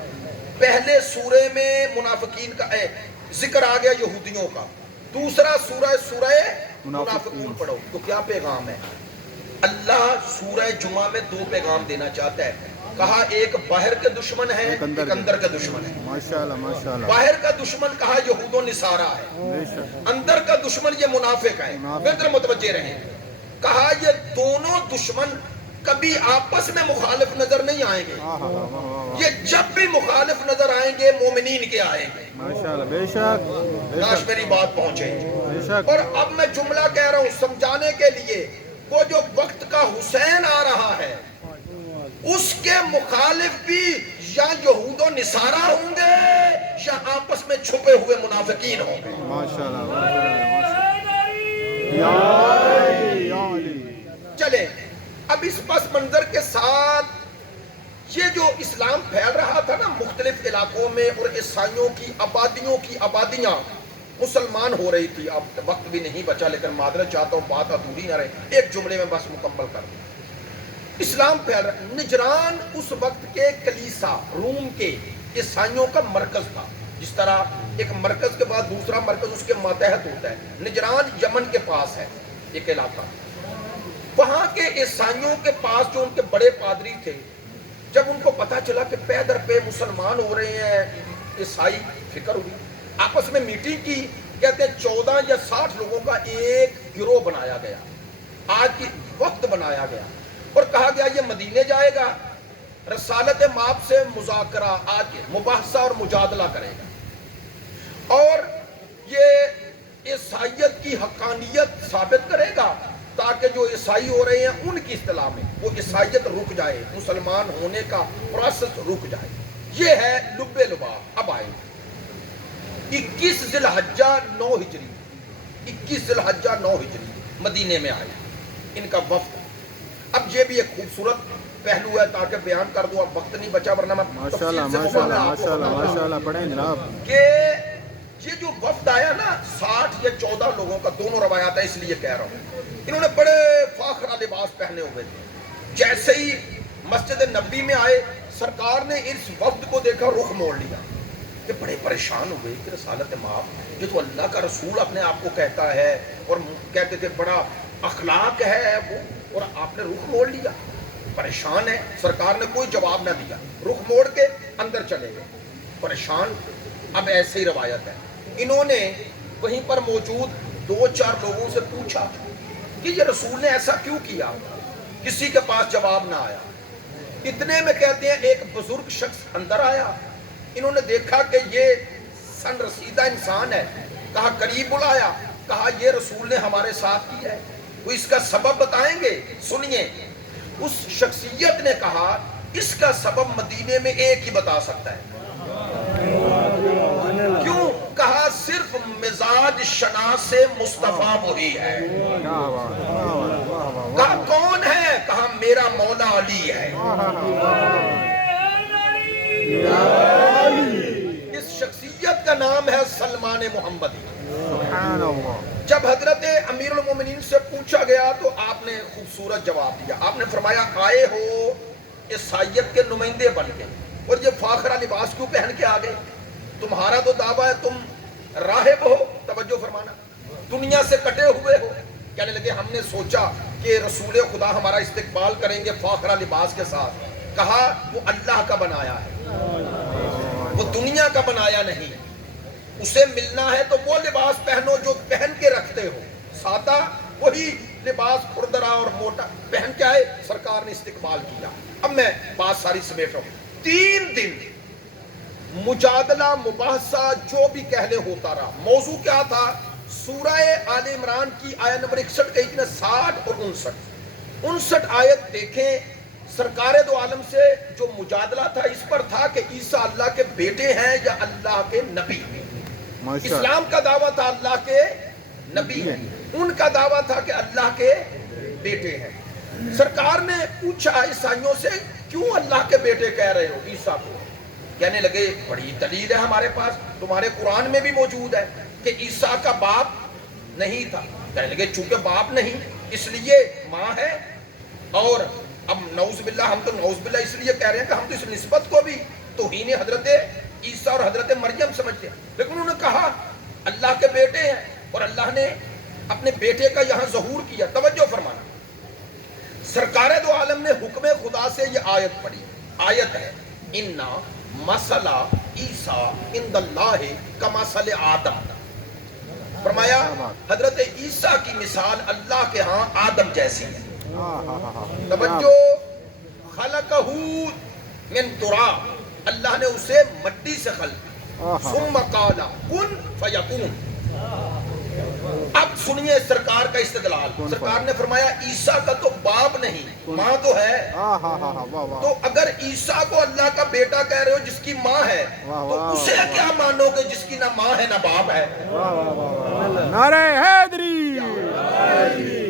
پہلے سورے میں منافقین کا ذکر آ گیا، یہودیوں کا. دوسرا سورہ منافقون پڑھو. تو کیا پیغام ہے؟ اللہ سورہ جمعہ میں 2 پیغام دینا چاہتا ہے. کہا ایک باہر کے دشمن ہے، ایک اندر کے دشمن ہے. ماشاءاللہ ماشاءاللہ. باہر کا دشمن کہا یہود و نصارہ ہے، اندر کا دشمن یہ منافق ہے. بہتر متوجہ رہیں. کہا یہ دونوں دشمن کبھی آپس میں مخالف نظر نہیں آئیں گے. یہ جب بھی مخالف نظر آئیں گے مومنین کے آئیں گے. ماشاءاللہ. بے شک کاش میری بات پہنچے. بے شک. اور اب میں جملہ کہہ رہا ہوں سمجھانے کے لیے. وہ جو وقت کا حسین آ رہا ہے اس کے مخالف بھی یا یہود و نصارہ ہوں گے یا آپس میں چھپے ہوئے منافقین ہوں گے. ماشاءاللہ یا علی. چلیں اب اس پس منظر کے ساتھ یہ جو اسلام پھیل رہا تھا نا مختلف علاقوں میں، اور عیسائیوں کی آبادیوں کی آبادیاں مسلمان ہو رہی تھی. اب وقت بھی نہیں بچا لیکن معذرت چاہتا ہوں، بات ادھوری نہ رہے، ایک جملے میں بس مکمل کر دوں. اسلام پھیل رہا. نجران اس وقت کے کلیسا روم کے عیسائیوں کا مرکز تھا. جس طرح ایک مرکز کے بعد دوسرا مرکز اس کے ماتحت ہوتا ہے. نجران یمن کے پاس ہے ایک علاقہ. وہاں کے عیسائیوں کے پاس جو ان کے بڑے پادری تھے، جب ان کو پتا چلا کہ پے در پہ مسلمان ہو رہے ہیں عیسائی، فکر ہوئی، آپس میں میٹنگ کی. کہتے ہیں 14 یا 60 لوگوں کا ایک گروہ بنایا گیا، آج کی وقت بنایا گیا، اور کہا گیا یہ مدینے جائے گا، رسالت مآب سے مذاکرہ، آج مباحثہ اور مجادلہ کرے گا، اور یہ عیسائیت کی حقانیت ثابت کرے گا تاکہ جو عیسائی ہو رہے ہیں ان کی اصطلاح میں وہ عیسائیت رک جائے، مسلمان ہونے کا پروسیس رک جائے. یہ ہے لب لباب. اب آئے 21 ذی الحجہ 9 ہجری، 21 ذی الحجہ 9 ہجری مدینے میں آئے ان کا وفد. اب یہ بھی ایک خوبصورت پہلو ہے تاکہ بیان کر دوں، اب وقت نہیں بچا ورنہ میں ماشاءاللہ ماشاءاللہ ماشاءاللہ ماشاءاللہ. پڑھیں جناب. کہ یہ جو وفد آیا نا 60 یا 14 لوگوں کا، دونوں روایات ہیں اس لیے کہہ رہا ہوں. انہوں نے بڑے فاخرہ لباس پہنے ہوئے تھے. جیسے ہی مسجد نبی میں آئے، سرکار نے اس وفد کو دیکھا، رخ موڑ لیا کہ بڑے پریشان ہوئے کہ رسالت مآب، یہ تو اللہ کا رسول اپنے آپ کو کہتا ہے اور کہتے تھے بڑا اخلاق ہے وہ، اور آپ نے رخ موڑ لیا. پریشان ہے. سرکار نے کوئی جواب نہ دیا، رخ موڑ کے اندر چلے گئے پریشان. اب ایسے ہی روایت ہے. انہوں نے وہیں پر موجود 2-4 لوگوں سے پوچھا کہ یہ رسول نے ایسا کیوں کیا. کسی کے پاس جواب نہ آیا. اتنے میں کہتے ہیں ایک بزرگ شخص اندر آیا. انہوں نے دیکھا کہ یہ سن رسیدہ انسان ہے. کہا قریب بلایا، کہا یہ رسول نے ہمارے ساتھ کیا ہے، وہ اس کا سبب بتائیں گے؟ سنیے. اس شخصیت نے کہا اس کا سبب مدینے میں ایک ہی بتا سکتا ہے. کیوں؟ کہا صرف مزاج شناس مصطفیٰ وہی ہے. کہا کون ہے؟ کہا میرا مولا علی ہے. اس شخصیت کا نام ہے سلمان محمدی. سبحان اللہ. جب حضرت امیر المومنین سے پوچھا گیا تو آپ نے خوبصورت جواب دیا. آپ نے فرمایا آئے ہو عیسائیت کے نمائندے بن کے، اور یہ فاخرہ لباس کیوں پہن کے آ گئے؟ تمہارا تو دعویٰ ہے تم راہب ہو. توجہ فرمانا. دنیا سے کٹے ہوئے ہو. کہنے لگے ہم نے سوچا کہ رسول خدا ہمارا استقبال کریں گے فاخرہ لباس کے ساتھ. کہا وہ اللہ کا بنایا ہے، وہ دنیا کا بنایا نہیں. اسے ملنا ہے تو وہ لباس پہنو جو پہن کے رکھتے ہو. سادہ وہی لباس کھردرا اور موٹا پہن کے آئے، سرکار نے استقبال کیا. اب میں بات ساری سمیٹ رہا ہوں. 3 دن مجادلہ مباحثہ جو بھی کہنے ہوتا رہا. موضوع کیا تھا؟ سورہ آل عمران کی آیت نمبر 61 کہی تھی نا، 60 اور 59 آیت دیکھیں. سرکار دو عالم سے جو مجادلہ تھا اس پر تھا کہ عیسیٰ اللہ کے بیٹے ہیں یا اللہ کے نبی. اسلام کا دعویٰ تھا اللہ کے نبی ہیں، ان کا دعویٰ تھا کہ اللہ کے بیٹے ہیں. سرکار نے پوچھا عیسائیوں سے کیوں اللہ کے بیٹے کہہ رہے ہو عیسیٰ کو؟ کہنے لگے بڑی دلیل ہے ہمارے پاس، تمہارے قرآن میں بھی موجود ہے کہ عیسیٰ کا باپ نہیں تھا. کہنے لگے چونکہ باپ نہیں اس لیے ماں ہے. اور اب نعوذ باللہ، ہم تو نعوذ باللہ اس لیے کہہ رہے ہیں کہ ہم تو اس نسبت کو بھی توہین حضرت عیسیٰ اور حضرت مریم سمجھتے ہیں. لیکن انہوں نے کہا اللہ کے بیٹے ہیں اور اللہ نے اپنے بیٹے کا یہاں ظہور کیا. توجہ فرمانا، سرکار دو عالم نے حکم خدا سے یہ آیت پڑھی. آیت ہے اِنَّا مَثَلَ عِیسیٰ عِنْدَ اللَّهِ کَمَثَلِ آدم. فرمایا حضرت عیسیٰ کی مثال اللہ کے ہاں آدم جیسی ہے. توجہ، خلقہ من تراب، اللہ نے اسے مٹی سے خلق، ثم قال کن فیکون. اب سنیے سرکار کا استدلال. سرکار نے فرمایا عیسیٰ کا تو باپ نہیں ماں تو ہے. تو اگر عیسیٰ کو اللہ کا بیٹا کہہ رہے ہو جس کی ماں ہے تو اسے کیا مانو گے جس کی نہ ماں ہے نہ باپ ہے؟ نعرہ حیدری.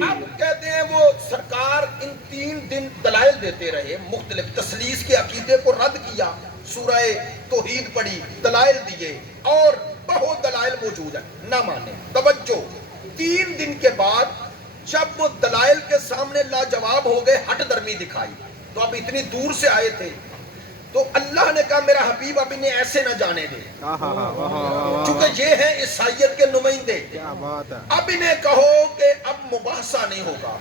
اب کہتے ہیں وہ سرکار ان 3 دن دلائل دیتے رہے مختلف. تثلیث کے عقیدے کو رد کیا، سورہ توحید پڑھی، دلائل دیے اور بہت دلائل موجود ہے، نہ مانے. توجہ، 3 دن کے بعد جب وہ دلائل کے سامنے لاجواب ہو گئے، ہٹ درمی دکھائی. تو اب اتنی دور سے آئے تھے تو اللہ نے کہا میرا حبیب اب انہیں ایسے نہ جانے دے، چونکہ یہ ہیں عیسائیت کے نمائندے. اب انہیں کہو کہ اب مباحثہ نہیں ہوگا،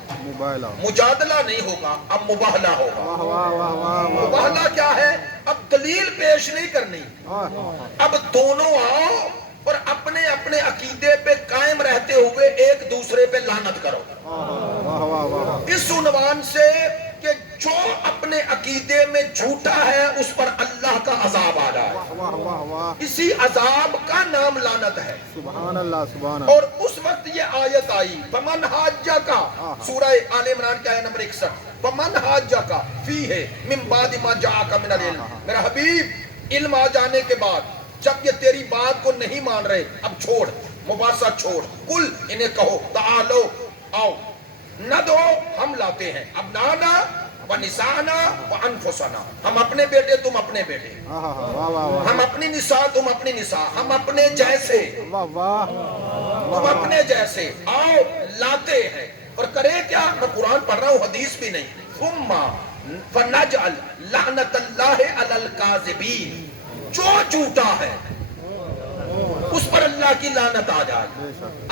مجادلہ نہیں ہوگا، اب مباہلہ ہوگا. مباہلہ کیا ہے؟ اب دلیل پیش نہیں کرنی، اب دونوں آؤ اور اپنے اپنے عقیدے پہ قائم رہتے ہوئے ایک دوسرے پہ لعنت کرو. اس عنوان سے کہ جو اپنے عقیدے میں جھوٹا ہے اس پر اللہ کا عذاب آ جائے. اسی عذاب کا نام لعنت ہے. سبحان اللہ، سبحان اللہ. اور اس وقت یہ آیت آئی فمن حاجہ کا، سورہ آل عمران کی آیت نمبر 61، فمن حاجہ کا فی ہے من بعد ما جاءک من العلم. میرا حبیب علم آ جانے کے بعد جب یہ تیری بات کو نہیں مان رہے اب چھوڑ، مباحثہ چھوڑ. کل انہیں کہو تعالو آؤ نہ دو ہم لاتے ہیں ابنانا و نسانا و انفسنا، ہم اپنے بیٹے تم اپنے بیٹے، ہم اپنی نساء تم اپنی نساء، ہم اپنے جیسے تم اپنے جیسے، آؤ لاتے ہیں. اور کرے کیا؟ میں قرآن پڑھ رہا ہوں حدیث بھی نہیں. ثم فنجعل لعنت اللہ علی الکاذبین، جو جھوٹا ہے اس پر اللہ کی لعنت آ جائے،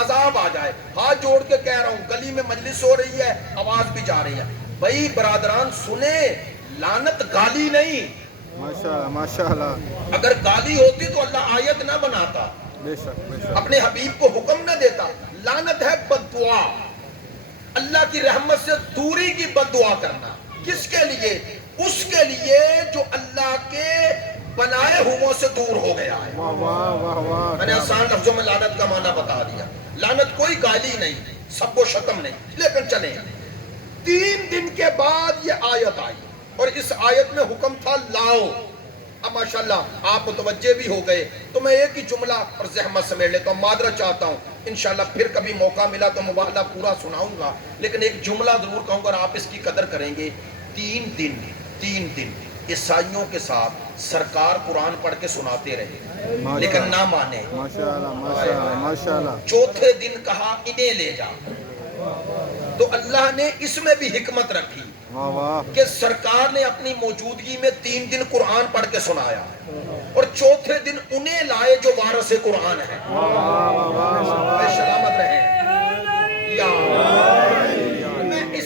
عذاب آ جائے. ہاتھ جوڑ کے کہہ رہا ہوں، گلی میں مجلس ہو رہی ہے، آواز بھی جا رہی ہے. بھائی برادران سنیں، لعنت گالی نہیں. ماشاءاللہ. اگر گالی ہوتی تو اللہ آیت نہ بناتا، اپنے حبیب کو حکم نہ دیتا. لعنت ہے بد دعا، اللہ کی رحمت سے دوری کی بد دعا کرنا. کس کے لیے؟ اس کے لیے جو اللہ کے بنائے ہوئے سے دور ہو گیا ہے. میں نے آسان لفظوں میں لعنت کا معنی بتا دیا. لعنت کوئی گالی نہیں، سب و شتم نہیں. لیکن چلیں، 3 دن کے بعد یہ آیت آئی اور اس آیت میں حکم تھا لاؤ. اب ماشاءاللہ آپ متوجہ بھی ہو گئے تو میں ایک ہی جملہ اور زحمت سمیٹ لیتا ہوں. معذرت چاہتا ہوں، انشاءاللہ پھر کبھی موقع ملا تو مباہلہ پورا سناؤں گا، لیکن ایک جملہ ضرور کہوں گا اور آپ اس کی قدر کریں گے. 3 دن عیسائیوں کے ساتھ سرکار قرآن پڑھ کے سناتے رہے لیکن نہ مانے. ماشاءاللہ. چوتھے دن کہا انہیں لے جا. تو اللہ نے اس میں بھی حکمت رکھی کہ سرکار نے اپنی موجودگی میں 3 دن قرآن پڑھ کے سنایا اور چوتھے دن انہیں لائے جو وارث قرآن ہے. سلامت رہیں. میں اس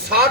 60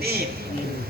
3।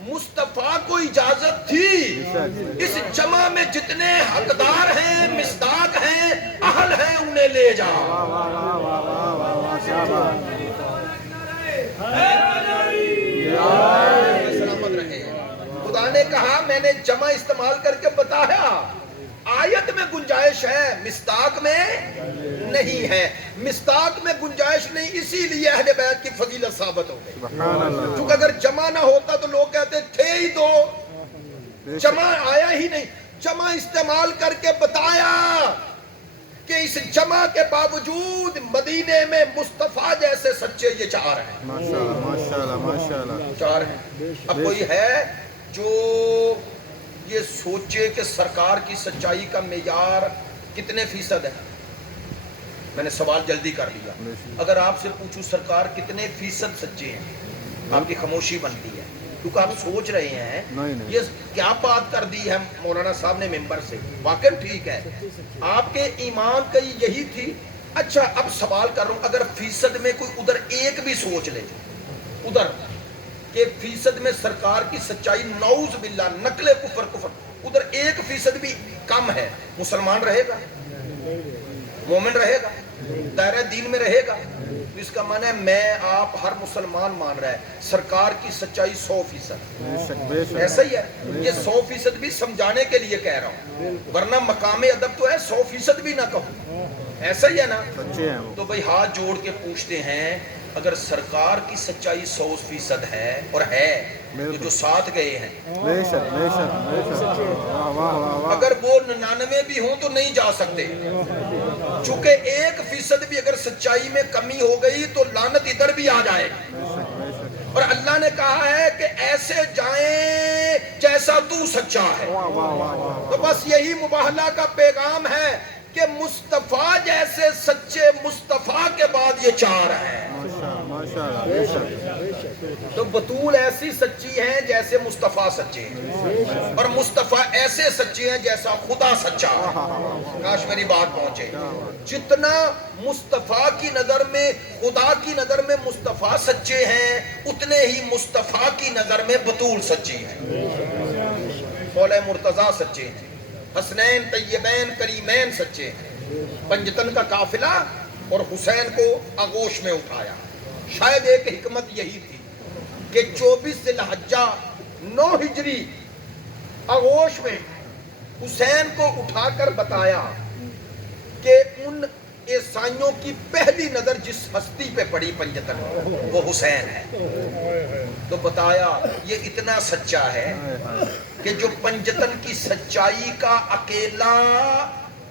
مصطفیٰ کو اجازت تھی اس جمع میں جتنے حقدار ہیں، مصداق ہیں، اہل ہیں، انہیں لے جاؤ. سلامت رہے. خدا نے کہا میں نے جمع استعمال کر کے بتایا. آیت میں گنجائش ہے، مصداق میں نہیں ہے. مصداق میں گنجائش نہیں، اسی لیے اہل بیت کی فضیلت ثابت ہو گئی. کیونکہ اگر جمع نہ ہوتا تو لوگ کہتے تھے ہی دو، جمع آیا ہی نہیں. جمع استعمال کر کے بتایا کہ اس جمع کے باوجود مدینے میں مصطفیٰ جیسے سچے یہ 4 ہیں. ماشاءاللہ 4 ہیں. اب کوئی ہے جو یہ سوچے کہ سرکار کی سچائی کا معیار کتنے فیصد ہے؟ میں نے سوال جلدی کر لیا. اگر آپ سے پوچھوں سرکار کتنے فیصد سچے ہیں، آپ کی خاموشی بنتی ہے، کیونکہ آپ سوچ رہے ہیں یہ کیا بات کر دی ہے مولانا صاحب نے ممبر سے. واقعی ٹھیک ہے، آپ کے ایمان کا یہی تھی. اچھا اب سوال کر رہا ہوں، اگر فیصد میں کوئی ادھر ایک بھی سوچ لے ادھر کہ فیصد میں سرکار کی سچائی، نعوذ باللہ نقل کفر، ادھر 1% بھی کم ہے، مسلمان رہے گا؟ مومن رہے گا؟ دائرہ دین میں رہے گا؟ اس کا معنی ہے میں آپ ہر مسلمان مان رہا ہے سرکار کی سچائی 100%. ایسا ہی ہے. یہ 100% بھی سمجھانے کے لیے کہہ رہا ہوں، ورنہ مقام ادب تو ہے 100% بھی نہ کہوں. ایسا ہی ہے نا؟ تو بھئی ہاتھ جوڑ کے پوچھتے ہیں اگر سرکار کی سچائی 100% ہے اور ہے تو جو ساتھ گئے ہیں اگر وہ 99 بھی ہوں تو نہیں جا سکتے. چونکہ 1% بھی اگر سچائی میں کمی ہو گئی تو لعنت ادھر بھی آ جائے گی. اور اللہ نے کہا ہے کہ ایسے جائیں جیسا تو سچا ہے. تو بس یہی مباہلہ کا پیغام ہے کہ مصطفیٰ جیسے سچے مصطفیٰ کے بعد یہ 4 ہیں. تو بطول ایسی سچی ہیں جیسے مصطفیٰ سچے ہیں، اور مصطفیٰ ایسے سچے ہیں جیسا خدا سچا ہے. کاش میری بات پہنچے. جتنا مصطفیٰ کی نظر میں، خدا کی نظر میں مصطفیٰ سچے ہیں، اتنے ہی مصطفیٰ کی نظر میں بطول سچی ہیں. خولہ مرتضیٰ سچے ہیں، حسنین طیبین کریمین سچے ہیں. پنجتن کا قافلہ اور حسین کو آغوش میں اٹھایا. شاید ایک حکمت یہی تھی کہ 24 ذی الحجہ 9 ہجری آغوش میں حسین کو اٹھا کر بتایا کہ ان عیسائیوں کی پہلی نظر جس ہستی پہ پڑی پنجتن وہ حسین ہے. تو بتایا یہ اتنا سچا ہے کہ جو پنجتن کی سچائی کا اکیلا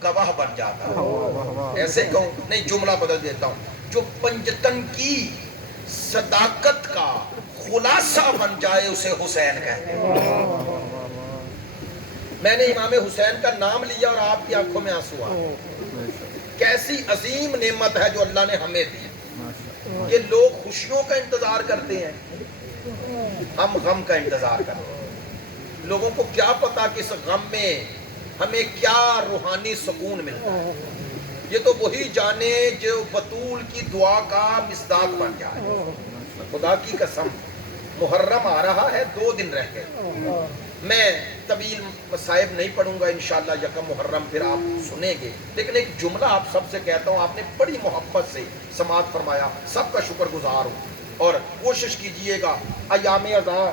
گواہ بن جاتا ہے. ایسے کہوں نہیں، جملہ بدل دیتا ہوں، جو پنجتن کی صداقت کا خلاصہ بن جائے اسے حسین کہتے ہیں. میں نے امام حسین کا نام لیا اور آپ کی آنکھوں میں آنسو آ گئے. کیسی عظیم نعمت ہے جو اللہ نے ہمیں دی. یہ لوگ خوشیوں کا انتظار کرتے ہیں، ہم غم کا انتظار کرتے ہیں. لوگوں کو کیا پتا کہ اس غم میں ہمیں کیا روحانی سکون ملتا ہے. یہ تو وہی جانے جو بطول کی دعا کا مصداق بن جائے. خدا کی قسم محرم آ رہا ہے، 2 دن رہ گئے. میں طویل مصائب نہیں پڑھوں گا انشاءاللہ، یکم محرم پھر آپ سنیں گے. لیکن ایک جملہ آپ سب سے کہتا ہوں، آپ نے بڑی محبت سے سماعت فرمایا، سب کا شکر گزار ہوں. اور کوشش کیجئے گا ایام عزا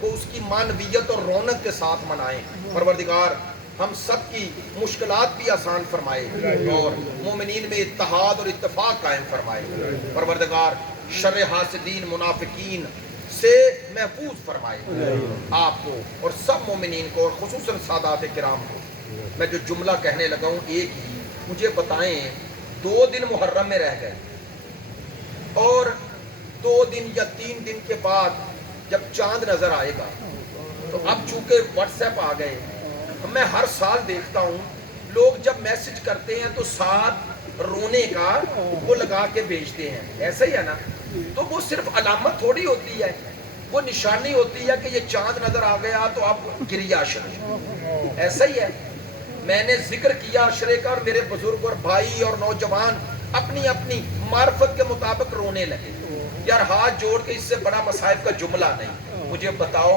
کو اس کی معنویت اور رونق کے ساتھ منائیں. پروردگار ہم سب کی مشکلات بھی آسان فرمائے اور مومنین میں اتحاد اور اتفاق قائم فرمائے. پروردگار شر حاسدین منافقین سے محفوظ فرمائے آپ کو اور سب مومنین کو، اور خصوصاً سادات کرام کو. میں جو جملہ کہنے لگا ہوں ایک ہی، مجھے بتائیں 2 دن محرم میں رہ گئے اور 2 دن یا 3 دن کے بعد جب چاند نظر آئے گا تو اب چونکہ واٹس ایپ آ گئے، میں ہر سال دیکھتا ہوں لوگ جب میسج کرتے ہیں تو ساتھ رونے کا وہ لگا کے بھیجتے ہیں. ایسا ہی ہے نا؟ تو وہ صرف علامت تھوڑی ہوتی ہے، وہ نشانی ہوتی ہے کہ یہ چاند نظر آ گیا تو اب گریہ اشرے. ایسا ہی ہے. میں نے ذکر کیا اشرے کا اور میرے بزرگ اور بھائی اور نوجوان اپنی اپنی معرفت کے مطابق رونے لگے. یار ہاتھ جوڑ کے اس سے بڑا مصائب کا جملہ نہیں. مجھے بتاؤ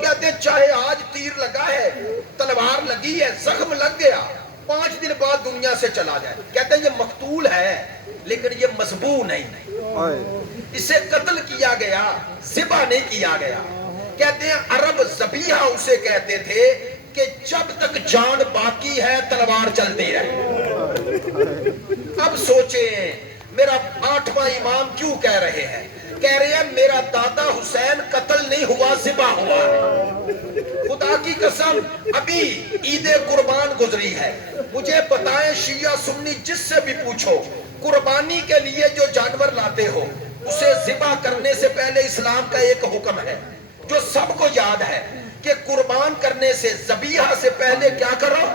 کہتے ہیں چاہے آج تیر لگا ہے، تلوار لگی ہے، زخم لگ گیا، 5 دن بعد دنیا سے چلا جائے، کہتے ہیں یہ مقتول ہے لیکن یہ مذبوح نہیں، اسے قتل کیا گیا، ذبح نہیں کیا گیا۔ کہتے ہیں عرب ذبیحہ اسے کہتے تھے کہ جب تک جان باقی ہے تلوار چلتی رہے۔ اب سوچیں میرا 8واں امام کیوں کہہ رہے ہیں؟ کہہ رہے ہیں میرا دادا حسین قتل نہیں ہوا، ذبح ہوا ہے۔ خدا کی قسم ابھی عید قربان گزری ہے، مجھے بتائیں شیعہ سنی جس سے بھی پوچھو، قربانی کے لیے جو جانور لاتے ہو اسے ذبح کرنے سے پہلے اسلام کا ایک حکم ہے جو سب کو یاد ہے کہ قربان کرنے سے ذبیحہ سے پہلے کیا کرو؟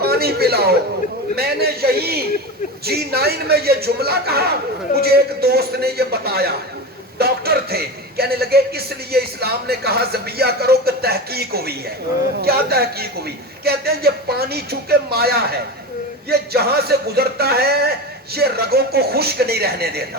پانی پلاؤ۔ میں نے یہی G9 میں یہ جملہ کہا، مجھے ایک دوست نے یہ بتایا، ڈاکٹر تھے، کہنے لگے اس لیے اسلام نے کہا ذبیحہ کرو کہ تحقیق ہوئی ہے۔ کیا تحقیق ہوئی؟ کہتے ہیں یہ پانی چونکہ مایا ہے، یہ جہاں سے گزرتا ہے یہ رگوں کو خشک نہیں رہنے دیتا۔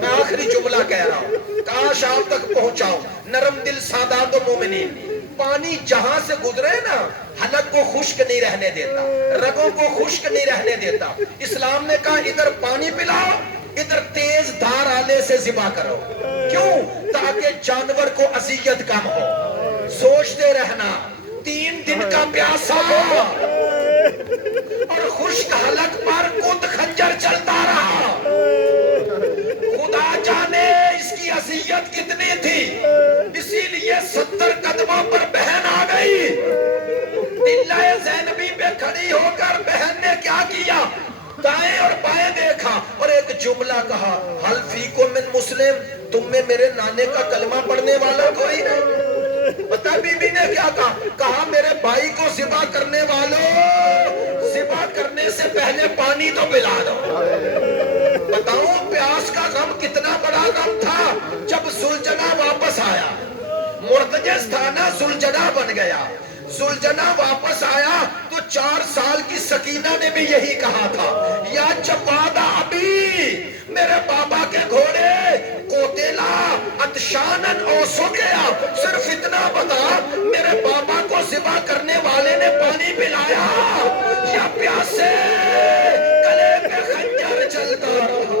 میں آخری جملہ کہہ رہا ہوں، کاش آپ تک پہنچاؤں، نرم دل سادات و مومنین، پانی جہاں سے گزرے نا حلق کو خشک نہیں رہنے دیتا، رگوں کو خشک نہیں رہنے دیتا۔ اسلام نے کہا ادھر پانی پلاؤ، ادھر تیز دھار آلے سے ذبح کرو۔ کیوں؟ تاکہ جانور کو اذیت کم ہو۔ سوچتے رہنا 3 دن کا پیاسا اور خشک حلق پر کند خنجر چلتا رہا، خدا جانے اس کی اذیت کتنی تھی۔ اسی لیے 70 قدموں پر بہن آ گئی، دلہ زینبی پہ کھڑی ہو کر بہن نے کیا کیا؟ دائیں اور بائیں دیکھا اور ایک جملہ کہا، حل فیکم من مسلم، تم میں میرے نانے کا کلمہ پڑھنے والا کوئی نہیں؟ پتہ بی بی نے کیا کہا؟ کہا میرے بھائی کو ذبح کرنے والوں، ذبح کرنے سے پہلے پانی تو پلا دو۔ بتاؤں پیاس کا غم کتنا بڑا غم تھا جب سلجنا واپس آیا، مرتجز تھا نا، سلجنا بن گیا۔ سلجنا واپس آیا تو 4 سال کی سکینہ نے بھی یہی کہا تھا، یا جوادہ ابھی، میرے بابا کے گھوڑے کوتیلا اتشانن او سو گیا، صرف اتنا بتا میرے بابا کو ذبح کرنے والے نے پانی پلایا یا پیاسے گلے پہ خنجر چلتا رہا؟